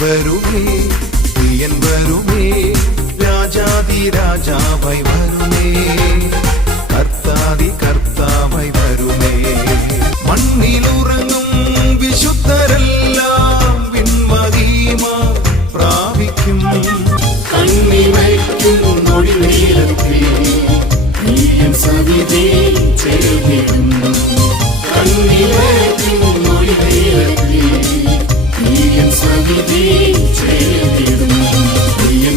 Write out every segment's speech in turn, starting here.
വരുമേ പ്രിയൻ വരുമേ രാജാതി രാജാവായി വരുമേ കർത്താതി കർത്താവായി വരുമേ മണ്ണിലുറങ്ങും വിശുദ്ധരെല്ലാം വിൺമഹിമ പ്രാപിക്കും കണ്ണിമയ്ക്കും നൊടിനേരത്തിൽ പ്രിയൻ സവിധേ ചേർന്നിടും കണ്ണിമയ്ക്കും നൊടിനേരത്തിൽ പ്രിയൻ സവിധേ ചേർന്നിടും പ്രിയൻ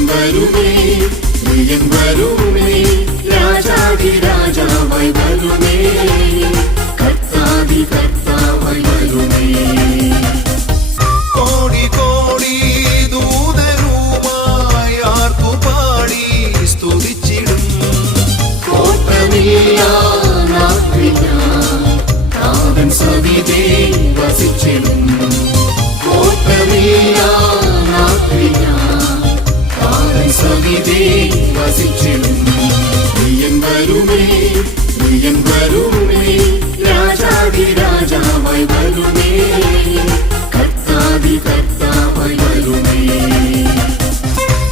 വരുമേ രാജാതി രാജാവായി വരുമേ കർത്താതി കർത്താവായി വരുമേ കോടി കോടി ദൂതരുമായി ആർത്തുപാടി സ്തുതിച്ചിടും കോട്ടമില്ലാൻ സവിധേ വസിച്ചിടും കോട്ടമില്ലാൻ സവിധേ വസിച്ചിടും പ്രിയൻ വരുമേ രാജാതി രാജാവായി വരുമേ കർത്താതി കർത്താവായി വരുമേ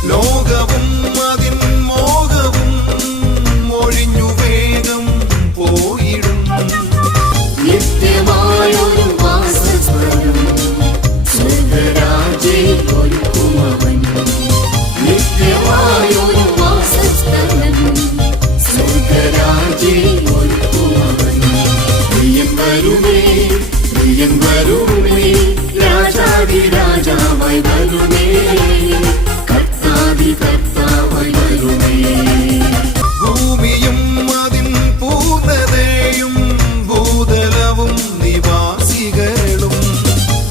ലോകവും അതിൻ മോഹവും ഒഴിഞ്ഞു വേഗം പോയിടും നിത്യമായൊരു വാസസ്ഥലം സ്വർഗരാജ്യത്തിൽ ഒരുക്കുമവൻ നിത്യമായൊരു വാസസ്ഥലം സ്വർഗരാജ്യത്തിൽ ഒരുക്കുമവൻ പ്രിയൻ വരുമേ രാജാതി രാജാവായി വരുമേ കർത്താതി കർത്താവായി വരുമേ ഭൂമിയും അതിൻ പൂർണ്ണതയും ഭൂതലവും നിവാസികളും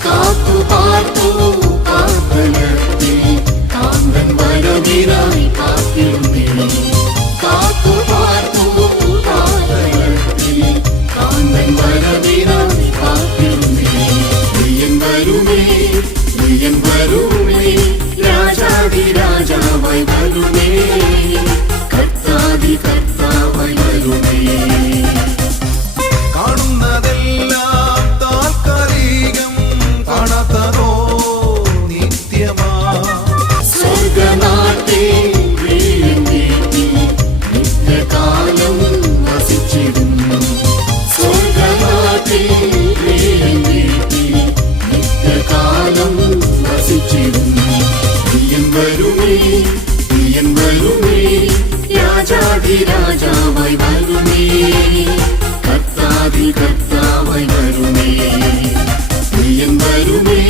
കാത്തു കാർത്തലത്തിൽ കാന്തൻ വരവിനായി കാത്തിരുന്നേ കാത്തു കാർത്തലത്തിൽ കാന്തൻ വരവിനായി കാത്തിരുന്നേ പ്രിയൻ വരുമേ രാജാതി രാജാവായി വരുമേ കർത്താതി കർത്താവായി വരുമേ കാണുന്നതെല്ലാം താൽക്കാലികം കാണാത്തതോ നിത്യമാ സ്വർഗനാട്ടിൽ നിത്യകാലം വസിച്ചിടും സ്വർഗനാട്ടിൽ നിത്യകാലം വസിച്ചിടും പ്രിയൻ വരുമേ രാജാതി രാജാവായി വരുമേ കർത്താതി കർത്താവായി വരുമേ പ്രിയൻ വരുമേ